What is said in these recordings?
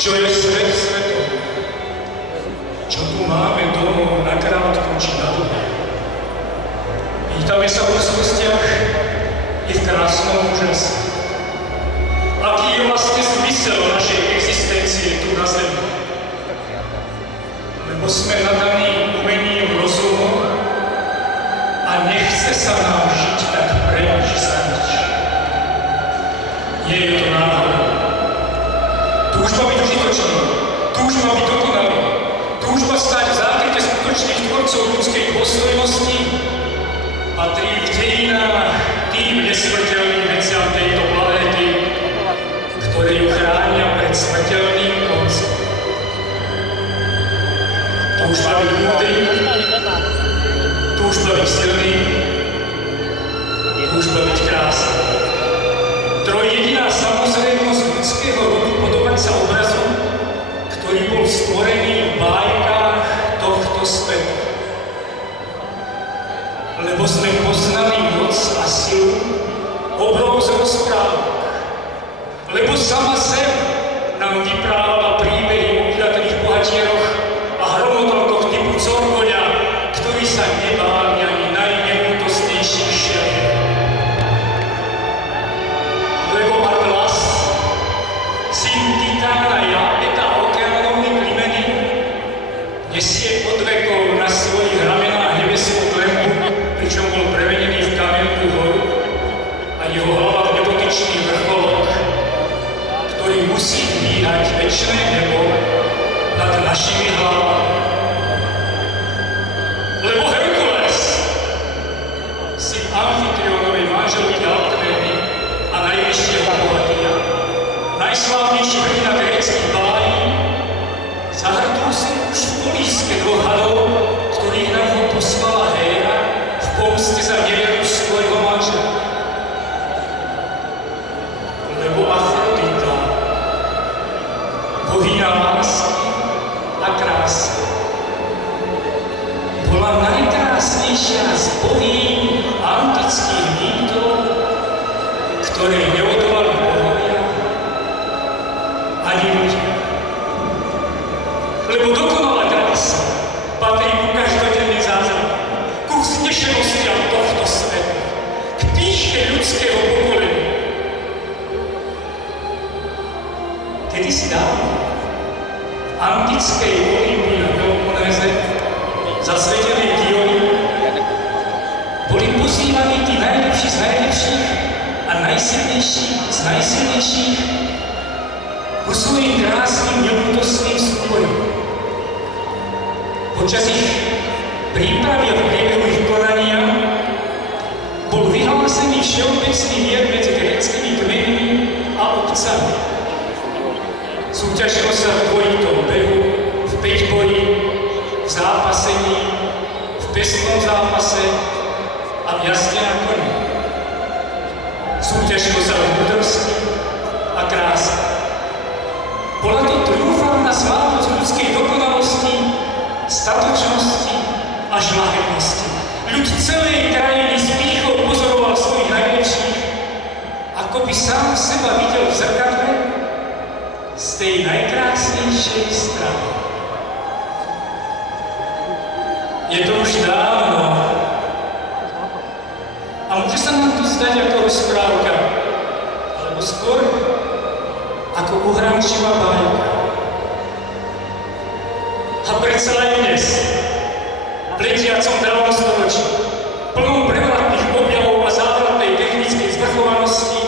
čo je svet svetom, čo tu máme domov na krátko či na dlho. Pýtame sa v úzkostiach i v krásnom úžase. Aký je vlastne zmysel našej existencie tu na zemi? Lebo sme nadaní umením rozumu a nechce sa nám žiť tak preč za nič. Nie je to náhoda. Túžba byť užitočný, túžba byť dokonalý, túžba stať v zákryte skutočných tvorcov ľudskej dôstojnosti patrí v dejinách tým nesmrteľným veciam tejto planéty, ktoré ju chránia pred smrteľným koncom. Túžba byť múdry, túžba byť silný, túžba byť krásny. Trojjediná samozrejmosť ľudského rodu podobať sa obrazu, ktorý bol stvorený v bájkách tohto sveta. Lebo sme poznali moc a silu obrov z rozprávok. Lebo sama zem nám vyprávala príbehy o udatných bohatieroch a hromotonkoch typu Corgoňa, ktorí sa nebáli ani najnehútostnejších šeliek. Lebo Atlas, syn Titána Jápeta a okeánovny Klimeny, nesie od vekov na svojich ramenách nebesnú klembu, pričom bol premenený v kamennú horu a jeho hlava v nebotičných vrcholoch, ktorý musí dvíhať večné nebo nad našimi hlavami. Lebo Herkules, syn Amfitrionovej manželky Alkmény a najvyššieho bohatýra, najslávnejší hrdina gréckych bájí, zahrnul si už v kolíske dvoch hadov, ktorých nám ho poslala Héra v pomste za nevieru svojho manžela. Lebo Afrodita, bohyňa lásky a krásy, bola najkrásnejšia z bohýň antických mýtov, ktoré neodolali bohovia ani ľudia. Lebo dokonalá krása patrí ku každodenným zázrakom, ku vznešenostiam tohto sveta, k pýche ľudského pokolenia. Kedysi dávno v antickej Olympii na Peloponéze zasvetenej Diony boli pozývaní tí najlepší z najlepších a najsilnejší z najsilnejších ku svojim krásnym neľútostným súbojom. Počas ich prípravy a v priebehu ich konania bol vyhlásený všeobecný mier medzi gréckymi kmeňmi a obcami. Súťažilo sa v dvojitom behu, v päťboji, v zápasení, v pestnom zápase a v jazde na koni. Súťažilo sa v múdrosti a kráse. Bola to triumfálna slávnosť ľudskej dokonalosti, statočnosti a šľachetnosti. Ľud celej krajiny s pýchou pozoroval svojich najlepších, ako by sám seba videl v zrkadle z tej najkrásnejšej strany. Je to už dávno a môže sa nám to zdať ako rozprávka, alebo skôr ako uhramčivá bájka. A predsa aj dnes, v letiacom dravostoročí, plnom prevratných objavov a závratnej technickej zvrchovanosti,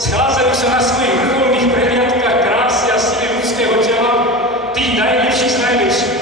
schádzajú sa na svojich vrcholných prehliadkách krásy a sily ľudského tela tí najlepší z najlepších,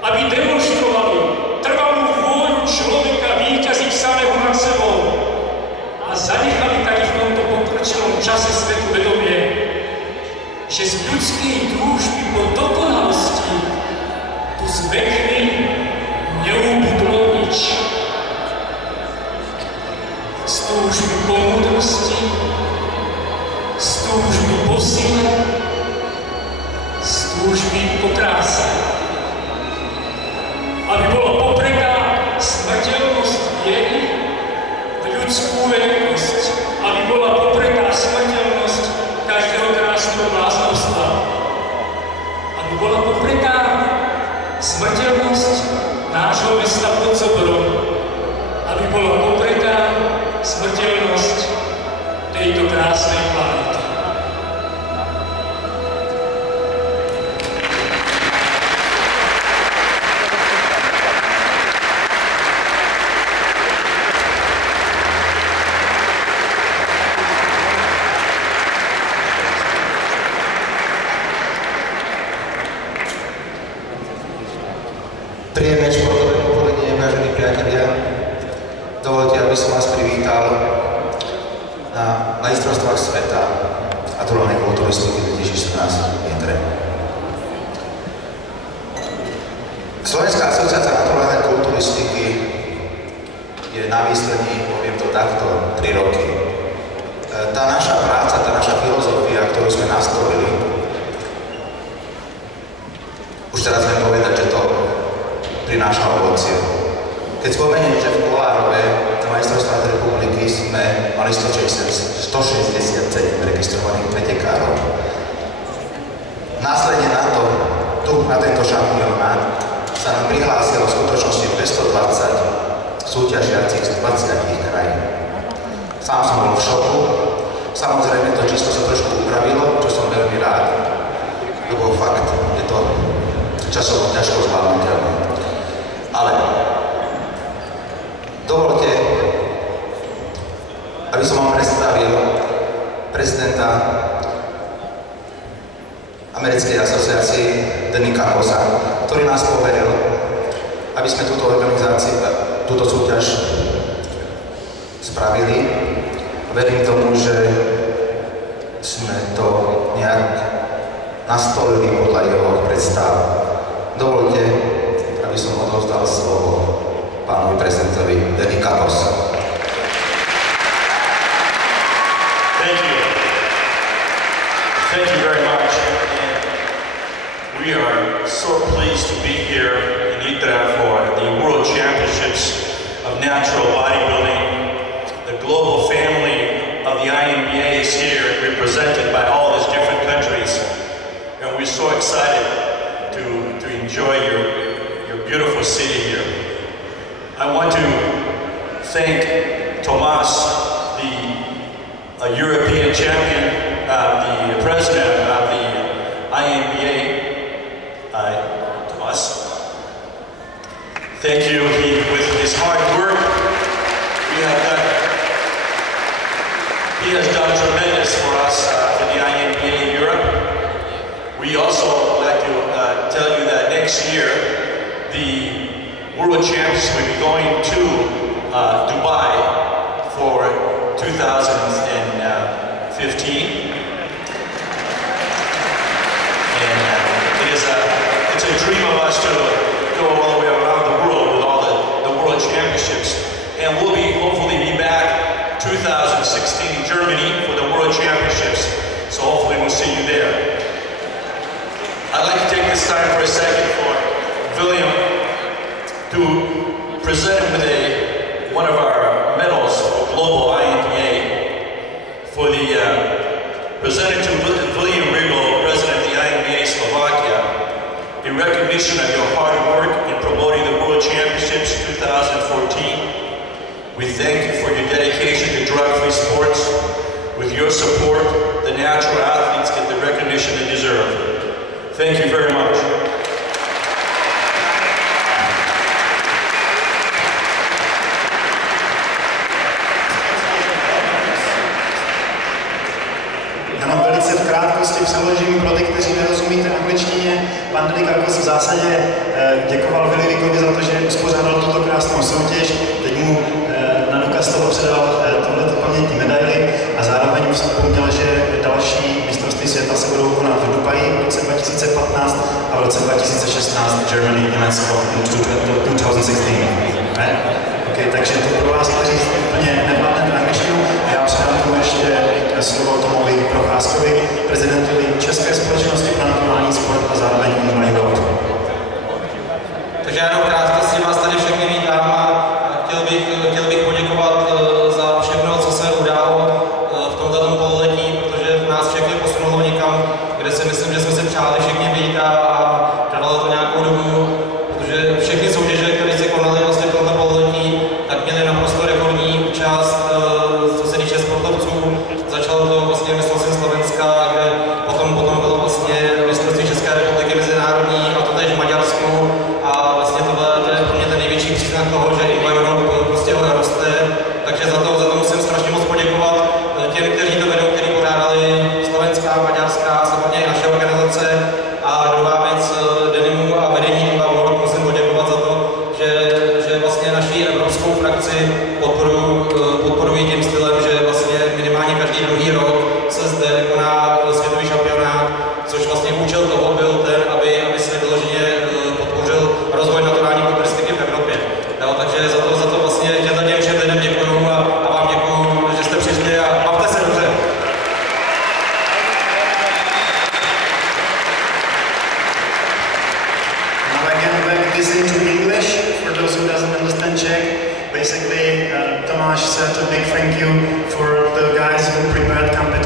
aby demonštrovali trvalú vôľu človeka víťaziť samého nad sebou a zanechali tak v tomto pokročilom čase svetu vedomie, že z ľudskej túžby po dokonalosti tu z vekny neubudlo nič. Z túžby po múdrosti, z túžby po sile, z túžby po kráse. Aby bola popretá smrteľnosť viery v ľudskú veľkosť, aby bola popretá smrteľnosť každého krásneho bláznovstva, dôstojnosť tejto krásnej planety. Príjemné športové popoludnie, vážení priatelia. Dovolte, aby som vás privítal na majstrovstvách sveta naturálnej kulturistiky 2014 v Nitre. Slovenská asociácia naturálnej kulturistiky je na výslední, poviem to takto, 3 roky. Tá naša práca, tá naša filozofia, ktorú sme nastolili, už teraz viem povedať, že to prináša ovocie. Keď spomeniem, že v Kolárove na majstrovstvách republiky sme mali 167 registrovaných pretekárov. Následne na to, tu na tento šampionát, sa nám prihlásilo v skutočnosti 220 súťažiacich z 20 krajín. Sám som bol v šoku. Samozrejme, to číslo sa trošku upravilo, čo som veľmi rád, lebo fakt je to časovo ťažko zvládnutelné. Ale dovolte, aby som vám predstavil prezidenta Americkej asociácie Denika Kosa, ktorý nás poveril, aby sme túto organizáciu, túto súťaž spravili. Verím tomu, že sme to nejak nastolili podľa jeho predstav. Dovolte, aby som odovzdal slovo pánovi prezidentovi Denika Kosa. Thank you. Thank you very much. And we are so pleased to be here in Nitre for the World Championships of Natural Bodybuilding. The global family of the INBA is here, represented by all these different countries. And we're so excited to enjoy your beautiful city here. I want to thank Tomas, the European champion, the president of the INBA. Tomas, thank you. With his hard work, he has done tremendous for us for the INBA in Europe. We also like to tell you that next year the World Champions will be going to Dubai for 2015. And it's a dream of us to go all the way around the world with all the World Championships. And we'll hopefully be back 2016 in Germany for the World Championships. So hopefully we'll see you there. I'd like to take this time for a second for William to present him with one of our medals for Global INBA for the presented to William Rigol, President of the INBA Slovakia, in recognition of your hard work in promoting the World Championships 2014. We thank you for your dedication to drug-free sports. With your support, the natural athletes get the recognition they deserve. Thank you very much. Velice v krátkosti přeložím pro ty, kteří nerozumíte angličtině. Pan Denik Kos v zásadě děkoval Willi Rigovi za to, že uspořádal tuto krásnou soutěž. Teď mu na důkaz toho předal tohleto pamětní medaili a zároveň mu vzpomněl, že další mistrovství světa se budou konat v Dubaji v roce 2015 a v roce 2016 Germany, Německo in 2016. Right? Okay, takže to pro vás, kteří úplně nevládnete angličtinu, já předám tomu ještě slovo Tomovi Procházkovi, prezidentovi České společnosti pro naturální sport a zároveň Mladého. Takže já jenom krátce si vás tady všechny vítám a chtěl bych poděkovat za všechny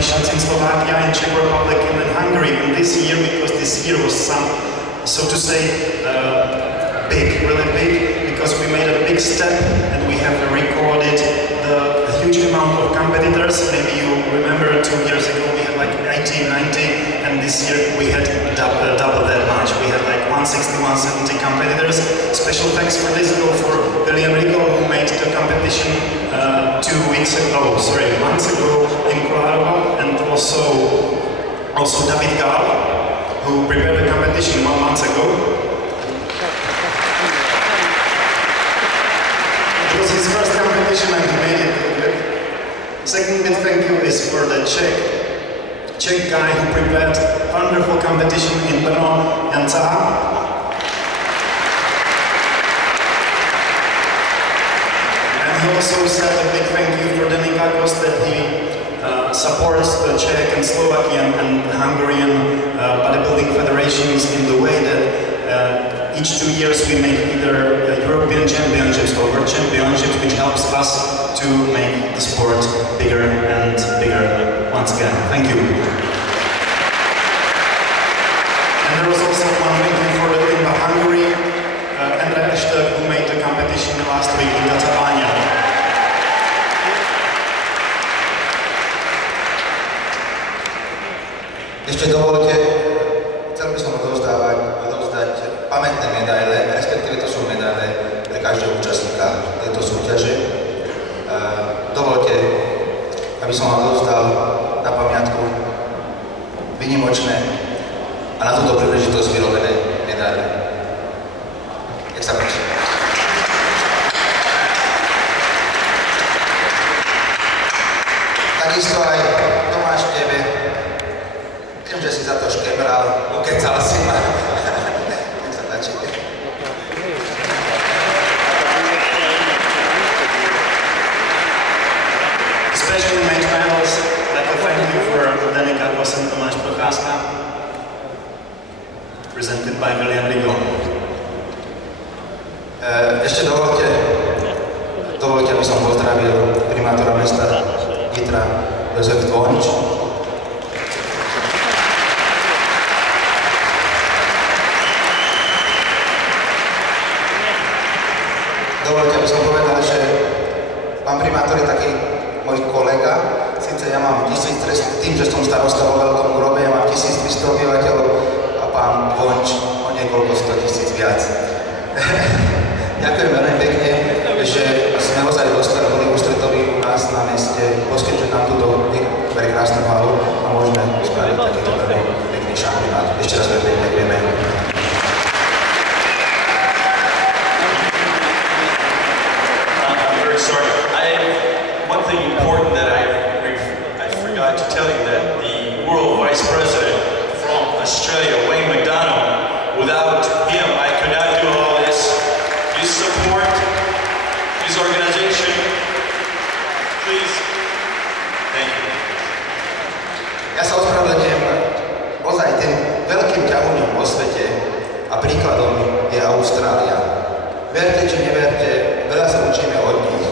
competitions in Slovakia and Czech Republic and then Hungary. And this year, because this year was so to say, big, really big, because we made a big step and we have recorded the huge amount of competitors. Maybe you remember 2 years ago we had like 80, 90, and this year we had double that much. We had like 160, 170 competitors. Special thanks for this go for William Rigo, who made the competition months ago in Colorado, and also David Gál, who prepared the competition 1 month ago. It was his first competition and he made it good. Second big thank you is for the Czech guy who prepared wonderful competition in Brno, Jan Caha. He also said a big thank you for Denny Kakos that he supports the Czech and Slovakian and Hungarian bodybuilding federations in the way that each 2 years we make either European championships or world championships, which helps us to make the sport bigger and bigger once again. Thank you. And there was also one thank you for the team of Hungary, Endre Ešter, who made the competition last week in Tatabánya. Ešte dovolte, chcel by som odovzdať pamätné medaile, respektíve to sú medaile pre každého účastníka tejto súťaže. Dovolte, aby som vám odovzdal na pamiatku výnimočné a na túto príležitosť vyrobené medaile. Nech sa páči. Takisto aj Tomáš tebe. Viem, že si za to škebral, ukecal si ma. Nech sa páči. Especially made medals, like a thank you for Denny Kakos and Tomáš Procházka, presented by William Rigo. Ešte dovolte, aby som pozdravil primátora mesta Nitra Jozef Tvonič. Dovolte, aby som povedal, že pán primátor je taký môj kolega. Sice ja mám 1300, tým, že som starosta vo Veľkom Grobe, ja mám 1300 obyvateľov a pán Tvonič o niekoľko 100 000 viac. Ďakujem veľmi pekne, že sme ozaj boli ústretoví u nás na meste, poskytli nám túto prekrásnu halu a môžeme spraviť takýto veľmi pekný šampionát. Ešte raz veľmi pekne ďakujeme. I'm very sorry. One thing important that I forgot to tell you that the World Vice President from Australia, Wayne McDonald, without him I could not do all this. His support, his organization, please, thank you. Ja sa ospravedlňujem, ozaj tým veľkým ťahuňom vo svete a príkladom je Austrália. Verte či neverte, veľa sa učíme od nich.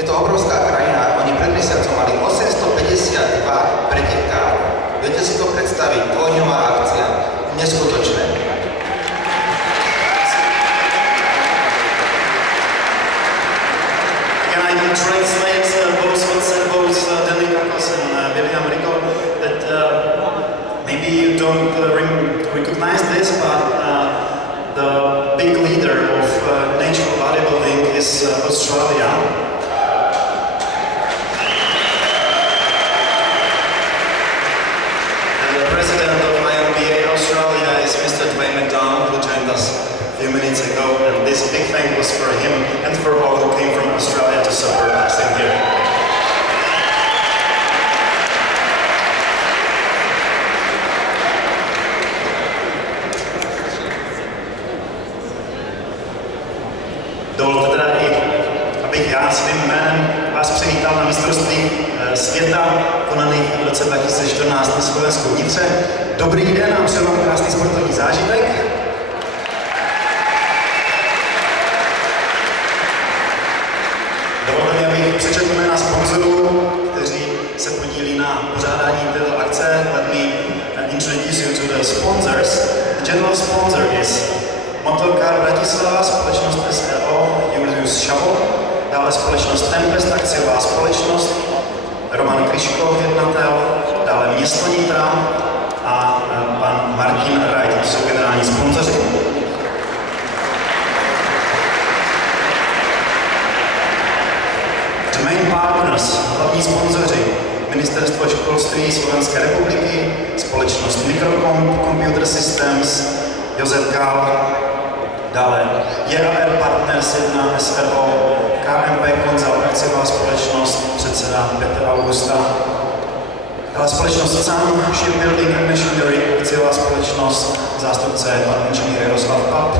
Je to obrovská krajina, oni pred mesiacom mali 852 pretekárov. Viete si to predstaviť? Dvojdňová akcia, neskutočné. I can translate both what said both Denny Kakos and William Rigo, that maybe you don't recognize this, but the big leader of natural bodybuilding is Australia. And the president of INBA Australia is Mr. Wayne McDonald, who joined us a few minutes ago, and this big thank was for him and for all who came from Australia to support us in here. Dovolte teda i, abych já svým jménem vás přivítal na mistrovství světa konaných v roce 2014 na Slovensku v Nitře. Dobrý den a přeju vám krásný sportovní zážitek. Dovolte mi, abych přečetl jména sponzorů, kteří se podílí na pořádání této akce. Let me introduce you to the sponsors. The general sponsor is Motorcar Bratislava, společnost SRO, Julius Šabo, dále společnost Tempest, akciová společnost, Roman Kryškov, jednatel, dále město Nitra a pan Martin Rajt, to jsou generální sponzoři. The main partners, hlavní sponzoři, Ministerstvo školství Slovenské republiky, společnost Microcomp Computer Systems, Josef Gál, dále JAR Partners 1 SRO, KMP Consult akciová společnost, předseda Petr Augusta, dále společnost SAM Shipbuilding and Machinery akciová společnost, zástupce pan inženýr Jaroslav Pap,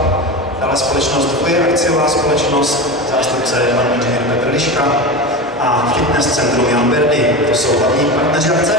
dále společnost Dvoje akciová společnost, zástupce pan inženýr Petr Liška a Fitness Centrum Jan Berdy. To jsou hlavní partneři akce.